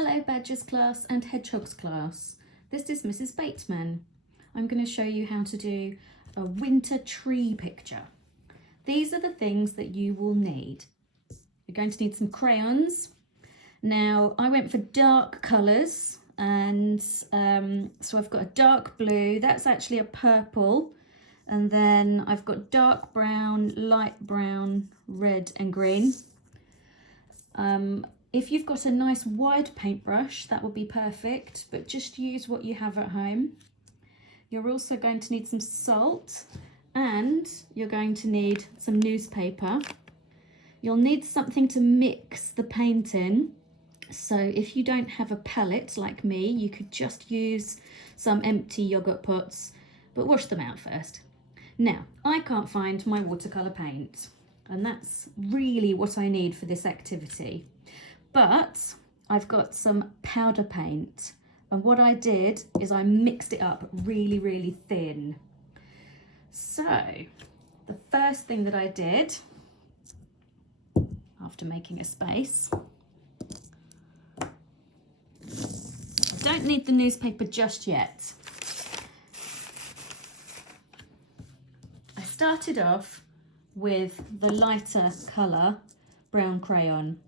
Hello Badgers class and Hedgehogs class. This is Mrs. Bateman. I'm going to show you how to do a winter tree picture. These are the things that you will need. You're going to need some crayons. Now I went for dark colours and so I've got a dark blue, that's actually a purple, and then I've got dark brown, light brown, red and green. If you've got a nice wide paintbrush, that would be perfect, but just use what you have at home. You're also going to need some salt and you're going to need some newspaper. You'll need something to mix the paint in. So if you don't have a palette like me, you could just use some empty yogurt pots, but wash them out first. Now, I can't find my watercolour paint, and that's really what I need for this activity. But I've got some powder paint, and what I did is I mixed it up really, really thin. So the first thing that I did, after making a space, I don't need the newspaper just yet. I started off with the lighter colour brown crayon.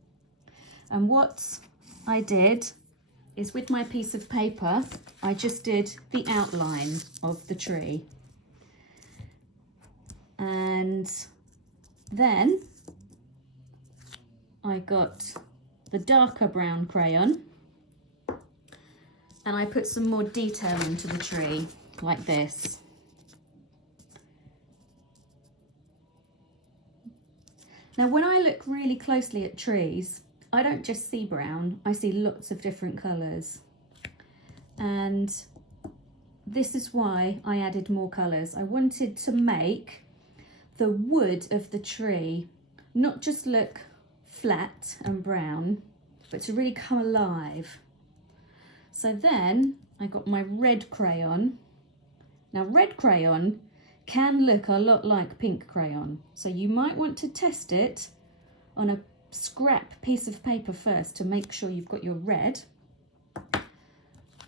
And what I did is, with my piece of paper, I just did the outline of the tree. And then I got the darker brown crayon and I put some more detail into the tree, like this. Now, when I look really closely at trees, I don't just see brown, I see lots of different colours. And this is why I added more colours. I wanted to make the wood of the tree not just look flat and brown, but to really come alive. So then I got my red crayon. Now, red crayon can look a lot like pink crayon, so you might want to test it on a scrap piece of paper first to make sure you've got your red.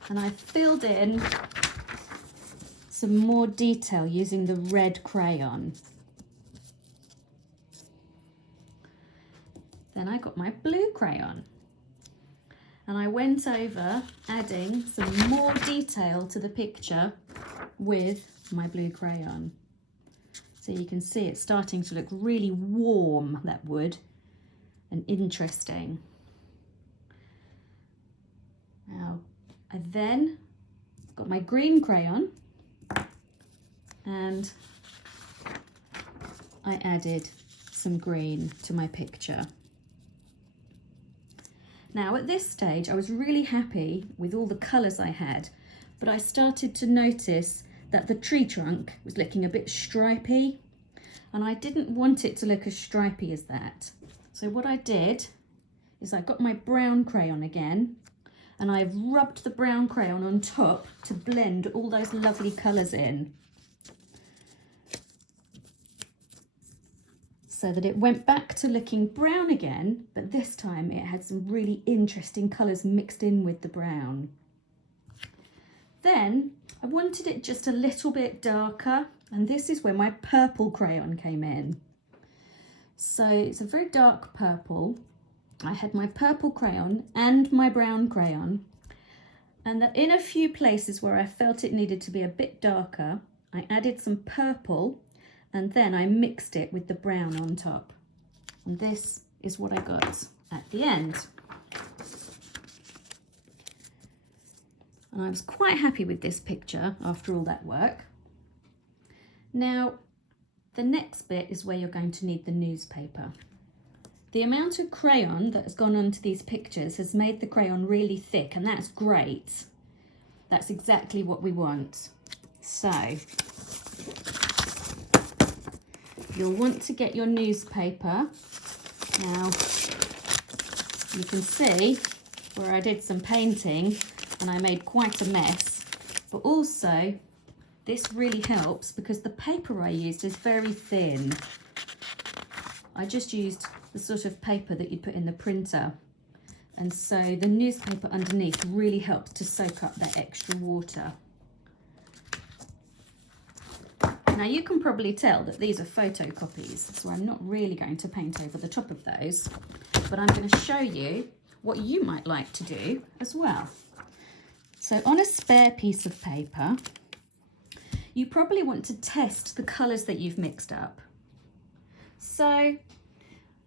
And I filled in some more detail using the red crayon. Then I got my blue crayon and I went over adding some more detail to the picture with my blue crayon. So you can see it's starting to look really warm, that wood, and interesting. Now, I then got my green crayon and I added some green to my picture. Now, at this stage, I was really happy with all the colours I had, but I started to notice that the tree trunk was looking a bit stripy, and I didn't want it to look as stripy as that. So what I did is I got my brown crayon again, and I've rubbed the brown crayon on top to blend all those lovely colours in, so that it went back to looking brown again, but this time it had some really interesting colours mixed in with the brown. Then I wanted it just a little bit darker, and this is where my purple crayon came in. So it's a very dark purple. I had my purple crayon and my brown crayon, and in a few places where I felt it needed to be a bit darker, I added some purple and then I mixed it with the brown on top. And this is what I got at the end. And I was quite happy with this picture after all that work. Now, the next bit is where you're going to need the newspaper. The amount of crayon that has gone onto these pictures has made the crayon really thick, and that's great. That's exactly what we want. So, you'll want to get your newspaper. Now, you can see where I did some painting and I made quite a mess, but also this really helps because the paper I used is very thin. I just used the sort of paper that you'd put in the printer. And so the newspaper underneath really helps to soak up that extra water. Now you can probably tell that these are photocopies, so I'm not really going to paint over the top of those, but I'm going to show you what you might like to do as well. So on a spare piece of paper, you probably want to test the colours that you've mixed up. So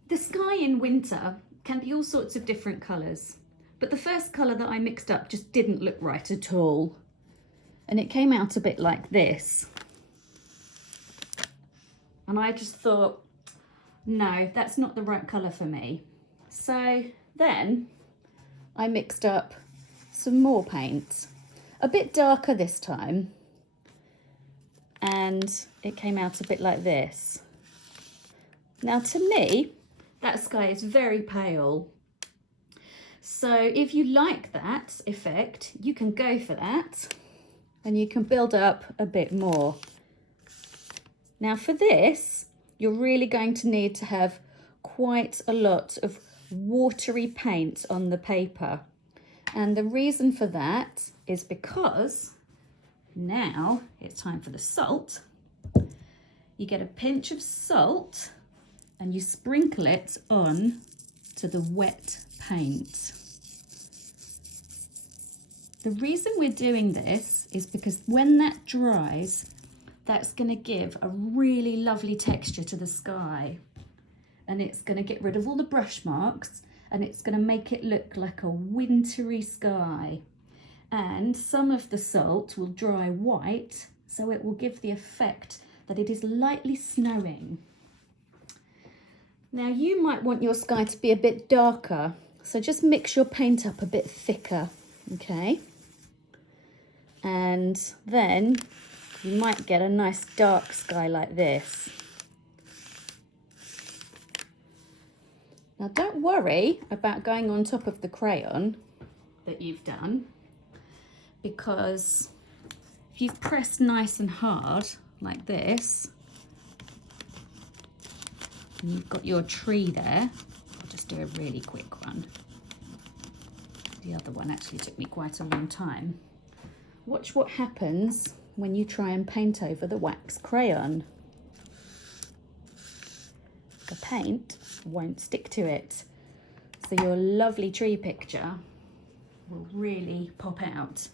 the sky in winter can be all sorts of different colours, but the first colour that I mixed up just didn't look right at all. And it came out a bit like this. And I just thought, no, that's not the right colour for me. So then I mixed up some more paint, a bit darker this time, and it came out a bit like this. Now to me, that sky is very pale. So if you like that effect, you can go for that and you can build up a bit more. Now for this, you're really going to need to have quite a lot of watery paint on the paper. And the reason for that is because now it's time for the salt. You get a pinch of salt and you sprinkle it on to the wet paint. The reason we're doing this is because when that dries, that's going to give a really lovely texture to the sky, and it's going to get rid of all the brush marks, and it's going to make it look like a wintry sky. And some of the salt will dry white, so it will give the effect that it is lightly snowing. Now you might want your sky to be a bit darker, so just mix your paint up a bit thicker, okay? And then you might get a nice dark sky like this. Now don't worry about going on top of the crayon that you've done, because if you've pressed nice and hard like this, and you've got your tree there, I'll just do a really quick one. The other one actually took me quite a long time. Watch what happens when you try and paint over the wax crayon. The paint won't stick to it, so your lovely tree picture will really pop out.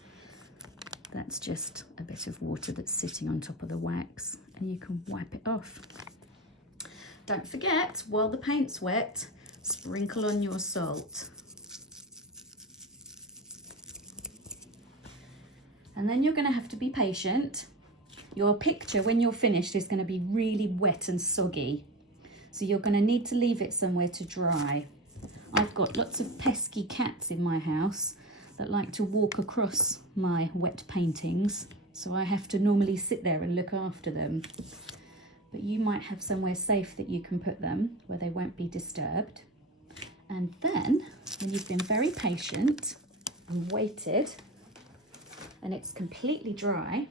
That's just a bit of water that's sitting on top of the wax, and you can wipe it off. Don't forget, while the paint's wet, sprinkle on your salt. And then you're going to have to be patient. Your picture, when you're finished, is going to be really wet and soggy. So you're going to need to leave it somewhere to dry. I've got lots of pesky cats in my house that like to walk across my wet paintings, so I have to normally sit there and look after them. But you might have somewhere safe that you can put them where they won't be disturbed. And then, when you've been very patient and waited, and it's completely dry,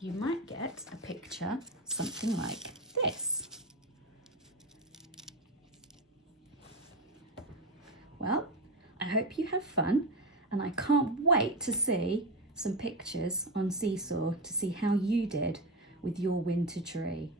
you might get a picture something like this. Well, I hope you have fun, and I can't wait to see some pictures on Seesaw to see how you did with your winter tree.